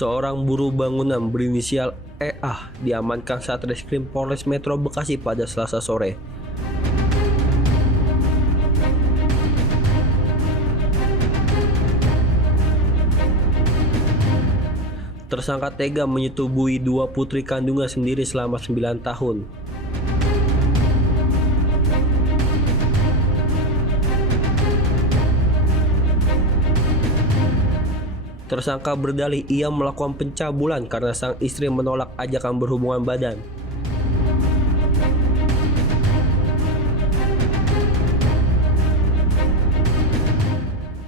Seorang buruh bangunan berinisial EA diamankan Satreskrim Polres Metro Bekasi pada Selasa sore. Tersangka tega menyetubuhi dua putri kandungnya sendiri selama 9 tahun. Tersangka berdalih ia melakukan pencabulan karena sang istri menolak ajakan berhubungan badan.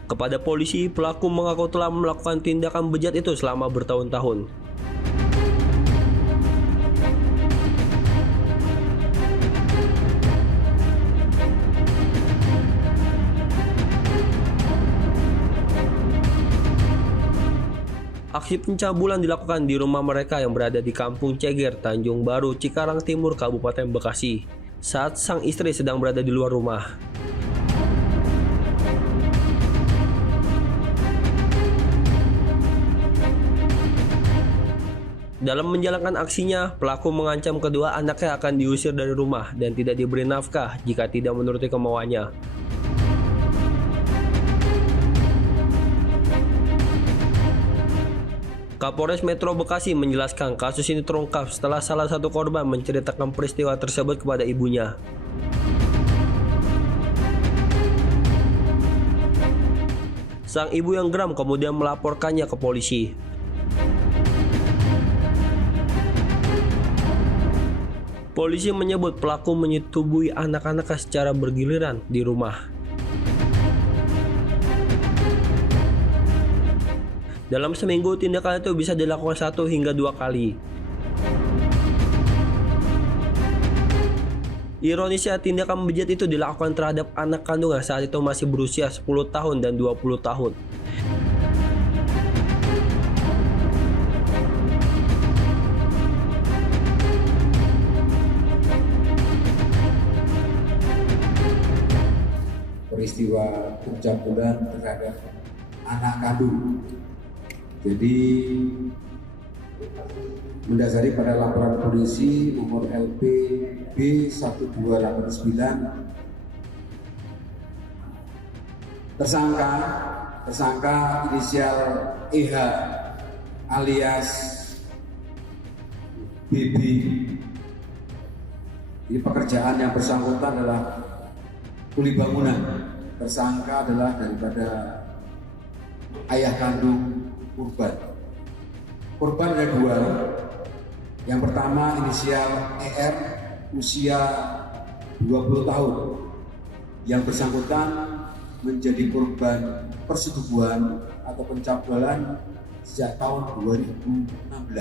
Kepada polisi, pelaku mengaku telah melakukan tindakan bejat itu selama bertahun-tahun. Aksi pencabulan dilakukan di rumah mereka yang berada di Kampung Ceger, Tanjung Baru, Cikarang Timur, Kabupaten Bekasi, saat sang istri sedang berada di luar rumah. Dalam menjalankan aksinya, pelaku mengancam kedua anaknya akan diusir dari rumah dan tidak diberi nafkah jika tidak menuruti kemauannya. Kapolres Metro Bekasi menjelaskan kasus ini terungkap setelah salah satu korban menceritakan peristiwa tersebut kepada ibunya. Sang ibu yang geram kemudian melaporkannya ke polisi. Polisi menyebut pelaku menyetubuhi anak-anaknya secara bergiliran di rumah. Dalam seminggu, tindakan itu bisa dilakukan 1 hingga 2 kali. Ironisnya, tindakan bejat itu dilakukan terhadap anak kandungnya saat itu masih berusia 10 tahun dan 20 tahun. Peristiwa pencabulan terhadap anak kandung. Jadi mendasari pada laporan polisi nomor LP B1289, tersangka inisial EH alias BB. Jadi pekerjaan yang bersangkutan adalah kuli bangunan. Tersangka adalah daripada ayah kandung korban. Korban ada 2. Yang pertama inisial ER, usia 20 tahun. Yang bersangkutan menjadi korban persetubuhan atau pencabulan sejak tahun 2016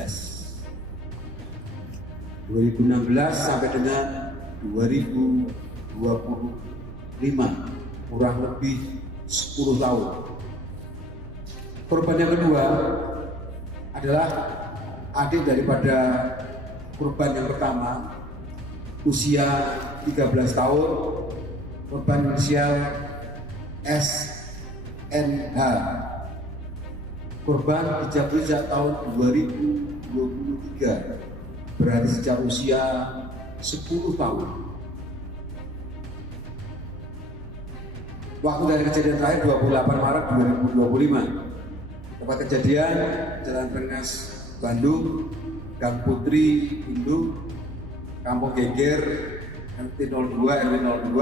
sampai dengan 2025, kurang lebih 10 tahun. Korban yang kedua adalah adik daripada korban yang pertama, usia 13 tahun, korban inisial SNH. Korban dijabuli sejak tahun 2023, berarti sejak usia 10 tahun. Waktu dari kejadian terakhir 28 Maret 2025. Tempat kejadian Jalan Rengas, Bandung, Gang Putri, Induk, Kampung Geger, RT 02 RW 02,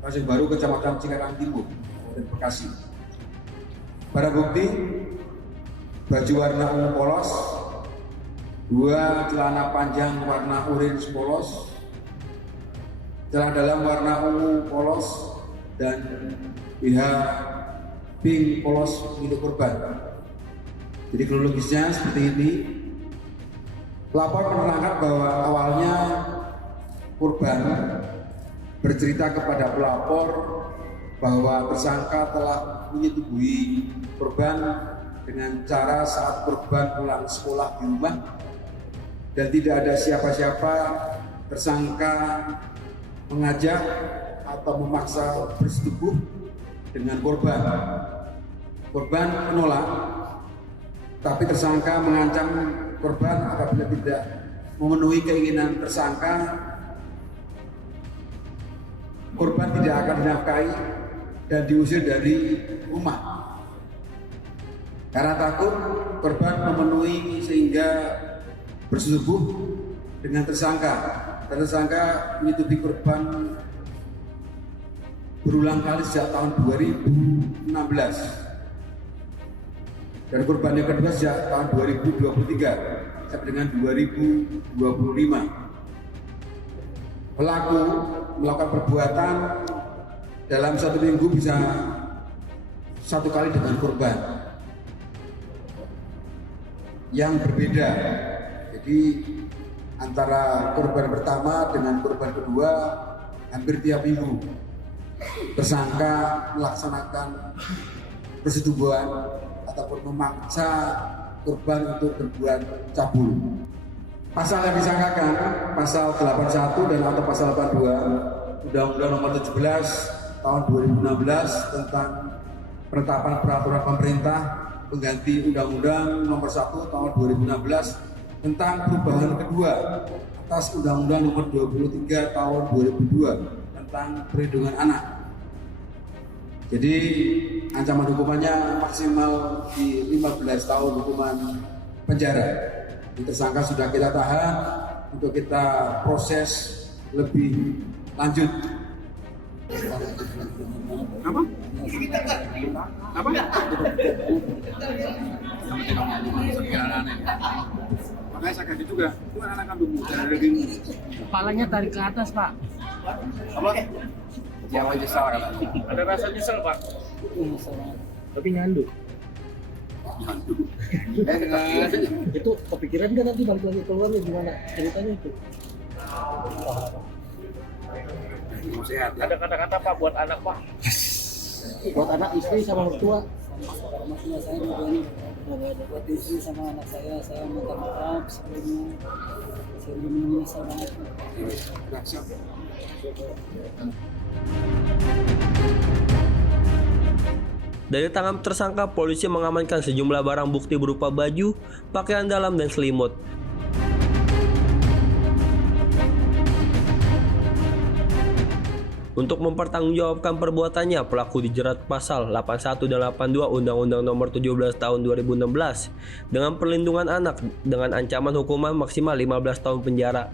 Tanjung Baru, Kecamatan Cikarang Timur, Kabupaten Bekasi. Barang bukti: baju warna ungu polos, 2 celana panjang warna orange polos, celana dalam warna ungu polos, dan BH pink polos milik korban. Jadi kronologisnya seperti ini. Pelapor menerangkan bahwa awalnya korban bercerita kepada pelapor bahwa tersangka telah menyetubuhi korban dengan cara saat korban pulang sekolah di rumah dan tidak ada siapa-siapa, tersangka mengajak atau memaksa bersetubuh dengan korban. Korban menolak tapi tersangka mengancam korban apabila tidak memenuhi keinginan tersangka, korban tidak akan dinafkahi dan diusir dari rumah. Karena takut korban memenuhi sehingga bersetubuh dengan tersangka, dan tersangka menyutupi korban berulang kali sejak tahun 2016 dan korban yang kedua sejak tahun 2023 sampai dengan 2025. Pelaku melakukan perbuatan dalam 1 minggu bisa 1 kali dengan korban yang berbeda. Jadi antara korban pertama dengan korban kedua hampir tiap minggu tersangka melaksanakan persetubuhan ataupun memaksa korban untuk berbuat cabul. Pasal yang disangkakan pasal 81 dan atau pasal 82 Undang-Undang Nomor 17 Tahun 2016 tentang penetapan peraturan pemerintah pengganti Undang-Undang Nomor 1 Tahun 2016 tentang perubahan kedua atas Undang-Undang Nomor 23 Tahun 2002 tentang perlindungan anak. Jadi ancaman hukumannya maksimal di 15 tahun hukuman penjara. Tersangka sudah kita tahan untuk kita proses lebih lanjut. Apa? Makanya saya kaget juga. Itu anak kandung dari Kepalanya tarik ke atas, Pak. apa? Yang menyesal kan? Ada rasa nyesel, Pak. Tapi nyanduk. Itu kepikiran kan nanti balik lagi keluar gimana ceritanya itu? Sehat. Ada kata-kata Pak buat anak, Pak. Buat anak, istri sama mertua. Maksudnya saya juga ini buat istri sama anak saya minta maaf sebelumnya. Saya belum menyesal banget. Dari tangan tersangka, polisi mengamankan sejumlah barang bukti berupa baju, pakaian dalam, dan selimut. Untuk mempertanggungjawabkan perbuatannya, pelaku dijerat pasal 81 dan 82 Undang-Undang Nomor 17 Tahun 2016 dengan perlindungan anak dengan ancaman hukuman maksimal 15 tahun penjara.